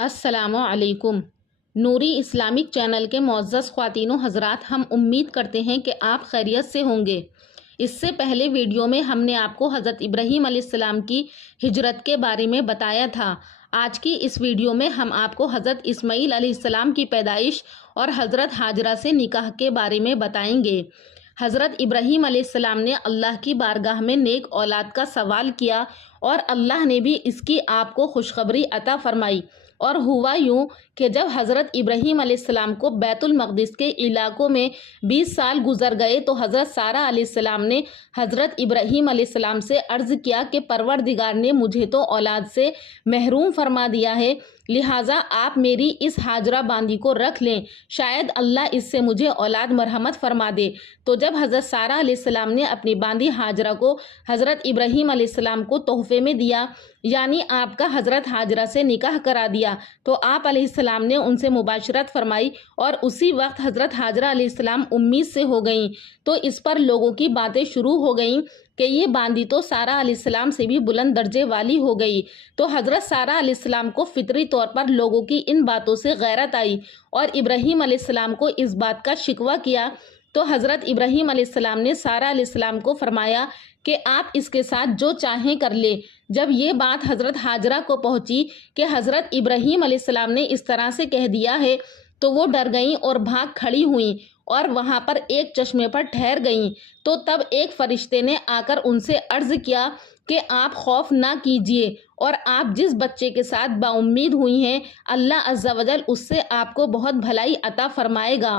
السلام علیکم۔ نوری Islamic channel کے معزز خواتین و حضرات، ہم امید کرتے ہیں کہ آپ خیریت سے ہوں گے۔ اس سے پہلے ویڈیو میں ہم نے آپ کو حضرت ابراہیم علیہ السلام کی ہجرت کے بارے میں بتایا تھا۔ آج کی اس ویڈیو میں ہم آپ کو حضرت اسماعیل علیہ السلام کی پیدائش اور حضرت ہاجرہ سے نکاح کے بارے میں بتائیں گے۔ حضرت ابراہیم علیہ السلام نے اللہ کی بارگاہ میں نیک اولاد کا سوال کیا اور اللہ نے بھی اس کی آپ کو خوشخبری عطا فرمائی۔ اور ہوا یوں کہ جب حضرت ابراہیم علیہ السلام کو بیت المقدس کے علاقوں میں 20 سال گزر گئے تو حضرت سارہ علیہ السلام نے حضرت ابراہیم علیہ السلام سے عرض کیا کہ پروردگار نے مجھے تو اولاد سے محروم فرما دیا ہے، لہٰذا آپ میری اس ہاجرہ باندی کو رکھ لیں، شاید اللہ اس سے مجھے اولاد مرحمت فرما دے۔ تو جب حضرت سارہ علیہ السلام نے اپنی باندی ہاجرہ کو حضرت ابراہیم علیہ السلام کو تحفے میں دیا، یعنی آپ کا حضرت ہاجرہ سے نکاح کرا دیا، تو آپ علیہ السلام نے ان سے مباشرت فرمائی اور اسی وقت حضرت ہاجرہ علیہ السلام امید سے ہو گئیں۔ تو اس پر لوگوں کی باتیں شروع ہو گئیں کہ یہ باندی تو سارہ علیہ السلام سے بھی بلند درجے والی ہو گئی۔ تو حضرت سارہ علیہ السلام کو فطری طور پر لوگوں کی ان باتوں سے غیرت آئی اور ابراہیم علیہ السلام کو اس بات کا شکوہ کیا۔ تو حضرت ابراہیم علیہ السلام نے سارہ علیہ السلام کو فرمایا کہ آپ اس کے ساتھ جو چاہیں کر لیں۔ جب یہ بات حضرت ہاجرہ کو پہنچی کہ حضرت ابراہیم علیہ السلام نے اس طرح سے کہہ دیا ہے تو وہ ڈر گئیں اور بھاگ کھڑی ہوئیں اور وہاں پر ایک چشمے پر ٹھہر گئیں۔ تو تب ایک فرشتے نے آ کر ان سے عرض کیا کہ آپ خوف نہ کیجیے اور آپ جس بچے کے ساتھ با امید ہوئی ہیں اللہ عز و جل اس سے آپ کو بہت بھلائی عطا فرمائے گا۔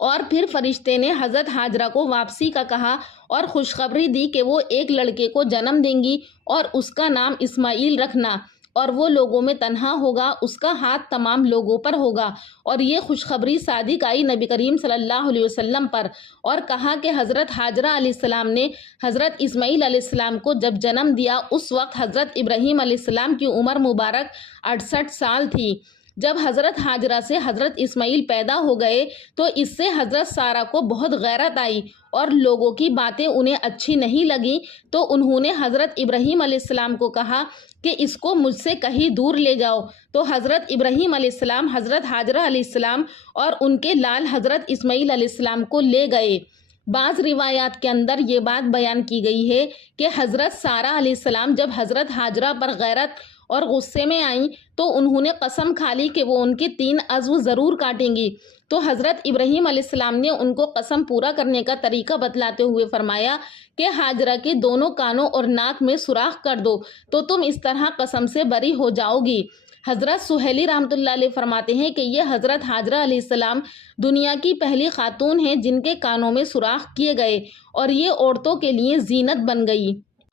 اور پھر فرشتے نے حضرت ہاجرہ کو واپسی کا کہا اور خوشخبری دی کہ وہ ایک لڑکے کو جنم دیں گی اور اس کا نام اسماعیل رکھنا، اور وہ لوگوں میں تنہا ہوگا، اس کا ہاتھ تمام لوگوں پر ہوگا۔ اور یہ خوشخبری صادق آئی نبی کریم صلی اللہ علیہ وسلم پر، اور کہا کہ حضرت ہاجرہ علیہ السلام نے حضرت اسماعیل علیہ السلام کو جب جنم دیا اس وقت حضرت ابراہیم علیہ السلام کی عمر مبارک 68 سال تھی۔ جب حضرت ہاجرہ سے حضرت اسماعیل پیدا ہو گئے تو اس سے حضرت سارہ کو بہت غیرت آئی اور لوگوں کی باتیں انہیں اچھی نہیں لگیں، تو انہوں نے حضرت ابراہیم علیہ السلام کو کہا کہ اس کو مجھ سے کہیں دور لے جاؤ۔ تو حضرت ابراہیم علیہ السلام حضرت ہاجرہ علیہ السلام اور ان کے لال حضرت اسماعیل علیہ السلام کو لے گئے۔ بعض روایات کے اندر یہ بات بیان کی گئی ہے کہ حضرت سارہ علیہ السلام جب حضرت ہاجرہ پر غیرت اور غصے میں آئیں تو انہوں نے قسم کھا لی کہ وہ ان کے 3 عضو ضرور کاٹیں گی۔ تو حضرت ابراہیم علیہ السلام نے ان کو قسم پورا کرنے کا طریقہ بتلاتے ہوئے فرمایا کہ ہاجرہ کے دونوں کانوں اور ناک میں سوراخ کر دو تو تم اس طرح قسم سے بری ہو جاؤ گی۔ حضرت سہیلی رحمۃ اللہ علیہ فرماتے ہیں کہ یہ حضرت ہاجرہ علیہ السلام دنیا کی پہلی خاتون ہیں جن کے کانوں میں سوراخ کیے گئے اور یہ عورتوں کے لیے زینت بن گئی،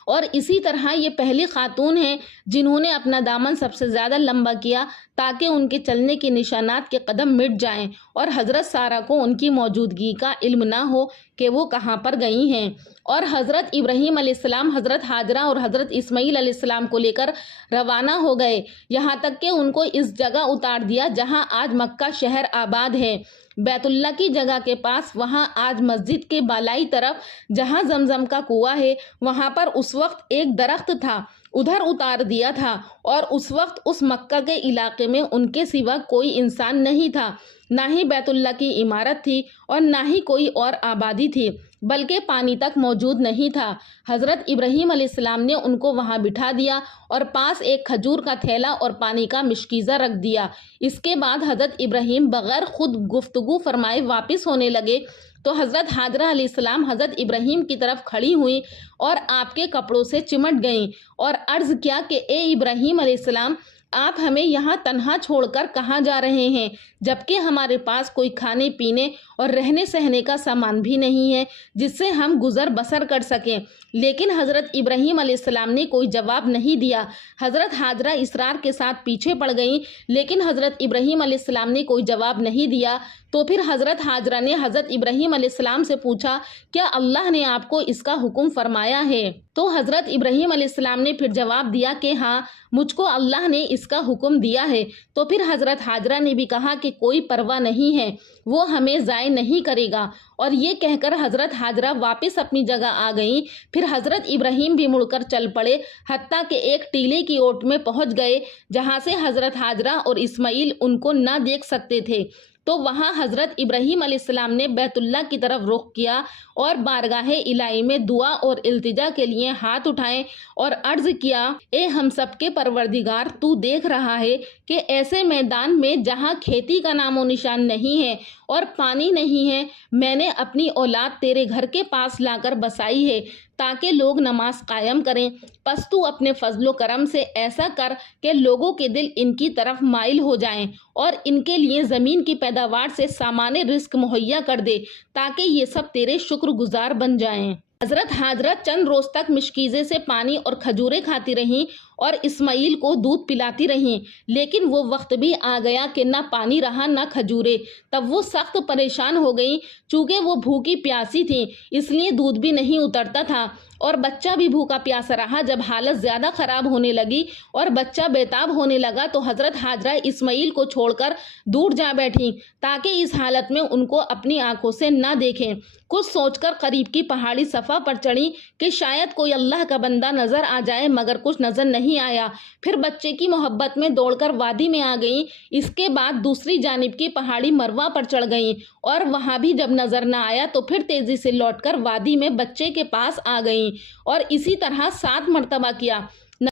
اور اسی طرح یہ پہلی خاتون ہیں جنہوں نے اپنا دامن سب سے زیادہ لمبا کیا تاکہ ان کے چلنے کے نشانات کے قدم مٹ جائیں اور حضرت سارہ کو ان کی موجودگی کا علم نہ ہو کہ وہ کہاں پر گئی ہیں۔ اور حضرت ابراہیم علیہ السلام حضرت ہاجرہ اور حضرت اسماعیل علیہ السلام کو لے کر روانہ ہو گئے، یہاں تک کہ ان کو اس جگہ اتار دیا جہاں آج مکہ شہر آباد ہے، بیت اللہ کی جگہ کے پاس۔ وہاں آج مسجد کے بالائی طرف جہاں زمزم کا کنواں ہے وہاں پر اس وقت ایک درخت تھا، ادھر اتار دیا تھا، اور اس وقت اس مکہ کے علاقے میں ان کے سوا کوئی انسان نہیں تھا، نہ ہی بیت اللہ کی عمارت تھی اور نہ ہی کوئی اور آبادی تھی، بلکہ پانی تک موجود نہیں تھا۔ حضرت ابراہیم علیہ السلام نے ان کو وہاں بٹھا دیا اور پاس ایک کھجور کا تھیلا اور پانی کا مشکیزہ رکھ دیا۔ اس کے بعد حضرت ابراہیم بغیر خود گفتگو فرمائے واپس ہونے لگے تو حضرت ہاجرہ علیہ السلام حضرت ابراہیم کی طرف کھڑی ہوئیں اور آپ کے کپڑوں سے چمٹ گئیں اور عرض کیا کہ اے ابراہیم علیہ السلام، آپ ہمیں یہاں تنہا چھوڑ کر کہاں جا رہے ہیں جبکہ ہمارے پاس کوئی کھانے پینے اور رہنے سہنے کا سامان بھی نہیں ہے جس سے ہم گزر بسر کر سکیں۔ لیکن حضرت ابراہیم علیہ السلام نے کوئی جواب نہیں دیا۔ حضرت ہاجرہ اصرار کے ساتھ پیچھے پڑ گئیں لیکن حضرت ابراہیم علیہ السلام نے کوئی جواب نہیں دیا۔ تو پھر حضرت ہاجرہ نے حضرت ابراہیم علیہ السلام سے پوچھا کیا اللہ نے آپ کو اس کا حکم فرمایا ہے؟ تو حضرت ابراہیم علیہ السلام نے پھر جواب دیا کہ ہاں، مجھ کو اللہ نے اس کا حکم دیا ہے۔ تو پھر حضرت ہاجرہ نے بھی کہا کہ کوئی پرواہ نہیں ہے، وہ ہمیں ضائع نہیں کرے گا، اور یہ کہہ کر حضرت ہاجرہ واپس اپنی جگہ آ گئیں۔ پھر حضرت ابراہیم بھی مڑ کر چل پڑے، حتیٰ کہ ایک ٹیلے کی اوٹ میں پہنچ گئے جہاں سے حضرت ہاجرہ اور اسماعیل ان کو نہ دیکھ سکتے تھے۔ تو وہاں حضرت ابراہیم علیہ السلام نے بیت اللہ کی طرف رخ کیا اور بارگاہ الہی میں دعا اور التجا کے لیے ہاتھ اٹھائے اور عرض کیا، اے ہم سب کے پروردگار، تو دیکھ رہا ہے کہ ایسے میدان میں جہاں کھیتی کا نام و نشان نہیں ہے اور پانی نہیں ہے، میں نے اپنی اولاد تیرے گھر کے پاس لا کر بسائی ہے تاکہ لوگ نماز قائم کریں، پس تو اپنے فضل و کرم سے ایسا کر کہ لوگوں کے دل ان کی طرف مائل ہو جائیں اور ان کے لیے زمین کی پیداوار سے سامان رزق مہیا کر دے تاکہ یہ سب تیرے شکر گزار بن جائیں۔ حضرت ہاجرہ چند روز تک مشکیزے سے پانی اور کھجوریں کھاتی رہیں اور اسماعیل کو دودھ پلاتی رہیں، لیکن وہ وقت بھی آ گیا کہ نہ پانی رہا نہ کھجوریں۔ تب وہ سخت پریشان ہو گئیں، چونکہ وہ بھوکی پیاسی تھیں، اس لیے دودھ بھی نہیں اترتا تھا اور بچہ بھی بھوکا پیاسا رہا۔ جب حالت زیادہ خراب ہونے لگی اور بچہ بےتاب ہونے لگا تو حضرت ہاجرہ اسماعیل کو چھوڑ کر دور جا بیٹھیں تاکہ اس حالت میں ان کو اپنی آنکھوں سے نہ دیکھیں۔ کچھ سوچ کر قریب کی پہاڑی صفا پر چڑھی کہ شاید کوئی اللہ کا بندہ نظر آ جائے، مگر کچھ نظر نہیں آیا۔ پھر بچے کی محبت میں دوڑ کر وادی میں آ گئیں۔ اس کے بعد دوسری جانب کی پہاڑی مروہ پر چڑھ گئیں اور وہاں بھی جب نظر نہ آیا تو پھر تیزی سے لوٹ کر وادی میں بچے کے پاس آ گئیں اور اسی طرح 7 مرتبہ کیا۔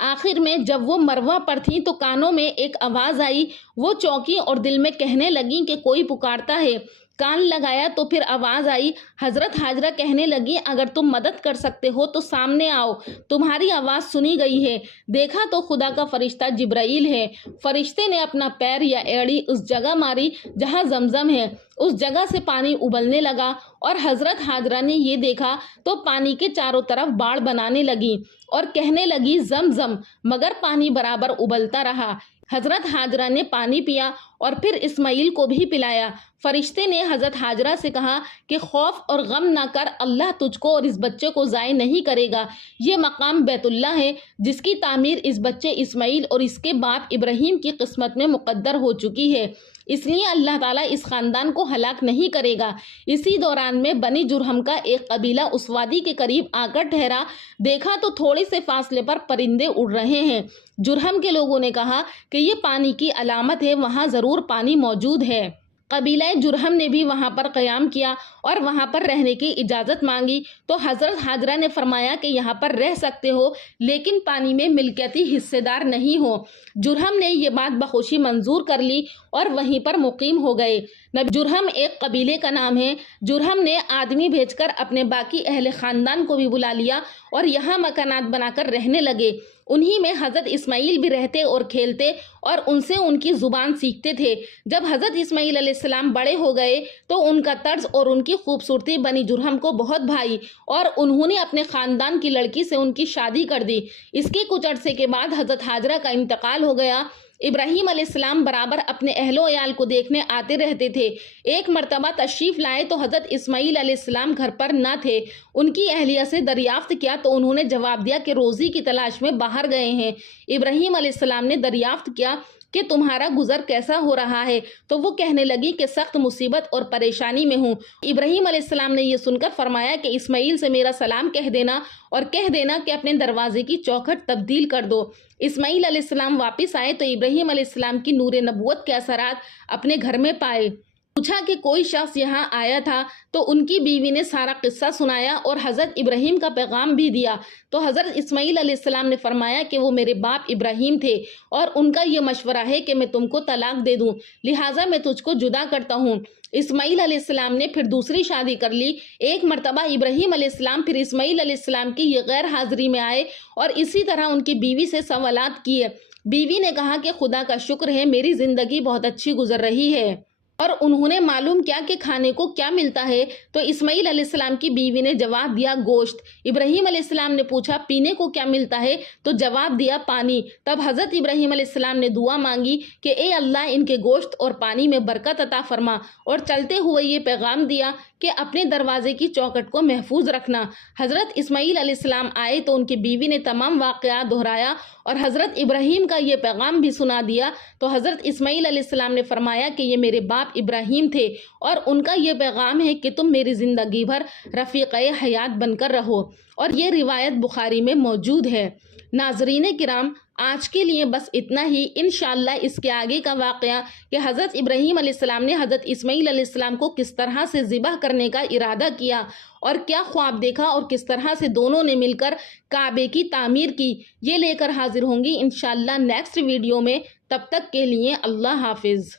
آخر میں جب وہ مروہ پر تھیں تو کانوں میں ایک آواز آئی، وہ چونکی اور دل میں کہنے لگیں کہ کوئی پکارتا ہے۔ کان لگایا تو پھر آواز آئی۔ حضرت ہاجرہ کہنے لگی، اگر تم مدد کر سکتے ہو تو سامنے آؤ، تمہاری آواز سنی گئی ہے۔ دیکھا تو خدا کا فرشتہ جبرائیل ہے۔ فرشتے نے اپنا پیر یا ایڑی اس جگہ ماری جہاں زمزم ہے، اس جگہ سے پانی ابلنے لگا، اور حضرت ہاجرہ نے یہ دیکھا تو پانی کے چاروں طرف باڑ بنانے لگی اور کہنے لگی زمزم، مگر پانی برابر ابلتا رہا۔ حضرت ہاجرہ نے پانی پیا اور پھر اسماعیل کو بھی پلایا۔ فرشتے نے حضرت ہاجرہ سے کہا کہ خوف اور غم نہ کر، اللہ تجھ کو اور اس بچے کو ضائع نہیں کرے گا۔ یہ مقام بیت اللہ ہے جس کی تعمیر اس بچے اسماعیل اور اس کے باپ ابراہیم کی قسمت میں مقدر ہو چکی ہے، اس لیے اللہ تعالیٰ اس خاندان کو ہلاک نہیں کرے گا۔ اسی دوران میں بنی جرہم کا ایک قبیلہ اس وادی کے قریب آ کر ٹھہرا۔ دیکھا تو تھوڑے سے فاصلے پر پرندے اڑ رہے ہیں۔ جرہم کے لوگوں نے کہا کہ یہ پانی کی علامت ہے، وہاں ضرور پانی موجود ہے۔ قبیلہ جرہم نے بھی وہاں پر قیام کیا اور وہاں پر رہنے کی اجازت مانگی تو حضرت ہاجرہ نے فرمایا کہ یہاں پر رہ سکتے ہو، لیکن پانی میں ملکیتی حصے دار نہیں ہو۔ جرہم نے یہ بات بخوشی منظور کر لی اور وہیں پر مقیم ہو گئے۔ جرہم ایک قبیلے کا نام ہے۔ جرہم نے آدمی بھیج کر اپنے باقی اہل خاندان کو بھی بلا لیا اور یہاں مکانات بنا کر رہنے لگے۔ انہی میں حضرت اسماعیل بھی رہتے اور کھیلتے اور ان سے ان کی زبان سیکھتے تھے۔ جب حضرت اسماعیل علیہ السلام بڑے ہو گئے تو ان کا طرز اور ان کی خوبصورتی بنی جرہم کو بہت بھائی اور انہوں نے اپنے خاندان کی لڑکی سے ان کی شادی کر دی۔ اس کے کچھ عرصے کے بعد حضرت ہاجرہ کا انتقال ہو گیا۔ ابراہیم علیہ السلام برابر اپنے اہل و عیال کو دیکھنے آتے رہتے تھے۔ ایک مرتبہ تشریف لائے تو حضرت اسماعیل علیہ السلام گھر پر نہ تھے۔ ان کی اہلیہ سے دریافت کیا تو انہوں نے جواب دیا کہ روزی کی تلاش میں باہر گئے ہیں۔ ابراہیم علیہ السلام نے دریافت کیا کہ تمہارا گزر کیسا ہو رہا ہے تو وہ کہنے لگی کہ سخت مصیبت اور پریشانی میں ہوں۔ ابراہیم علیہ السلام نے یہ سن کر فرمایا کہ اسماعیل سے میرا سلام کہہ دینا اور کہہ دینا کہ اپنے دروازے کی چوکھٹ تبدیل کر دو۔ اسماعیل علیہ السلام واپس آئے تو ابراہیم علیہ السلام کی نور نبوت کے اثرات اپنے گھر میں پائے۔ پوچھا کہ کوئی شخص یہاں آیا تھا تو ان کی بیوی نے سارا قصہ سنایا اور حضرت ابراہیم کا پیغام بھی دیا تو حضرت اسماعیل علیہ السلام نے فرمایا کہ وہ میرے باپ ابراہیم تھے اور ان کا یہ مشورہ ہے کہ میں تم کو طلاق دے دوں، لہٰذا میں تجھ کو جدا کرتا ہوں۔ اسماعیل علیہ السلام نے پھر دوسری شادی کر لی۔ ایک مرتبہ ابراہیم علیہ السلام پھر اسماعیل علیہ السلام کی یہ غیر حاضری میں آئے اور اسی طرح ان کی بیوی سے سوالات کیے۔ بیوی نے کہا کہ خدا کا شکر ہے، میری زندگی بہت اچھی گزر رہی ہے۔ اور انہوں نے معلوم کیا کہ کھانے کو کیا ملتا ہے، تو اسماعیل علیہ السلام کی بیوی نے جواب دیا گوشت۔ ابراہیم علیہ السلام نے پوچھا پینے کو کیا ملتا ہے، تو جواب دیا پانی۔ تب حضرت ابراہیم علیہ السلام نے دعا مانگی کہ اے اللہ ان کے گوشت اور پانی میں برکت عطا فرما، اور چلتے ہوئے یہ پیغام دیا کہ اپنے دروازے کی چوکھٹ کو محفوظ رکھنا۔ حضرت اسماعیل علیہ السلام آئے تو ان کی بیوی نے تمام واقعات دہرایا اور حضرت ابراہیم کا یہ پیغام بھی سنا دیا، تو حضرت اسماعیل علیہ السلام نے فرمایا کہ یہ میرے باپ ابراہیم تھے اور ان کا یہ پیغام ہے کہ تم میری زندگی بھر رفیق حیات بن کر رہو، اور یہ روایت بخاری میں موجود ہے۔ ناظرین کرام، آج کے لیے بس اتنا ہی۔ انشاءاللہ اس کے آگے کا واقعہ کہ حضرت ابراہیم علیہ السلام نے حضرت اسماعیل علیہ السلام کو کس طرح سے ذبح کرنے کا ارادہ کیا اور کیا خواب دیکھا اور کس طرح سے دونوں نے مل کر کعبے کی تعمیر کی، یہ لے کر حاضر ہوں گی انشاءاللہ نیکسٹ ویڈیو میں۔ تب تک کے لیے اللہ حافظ۔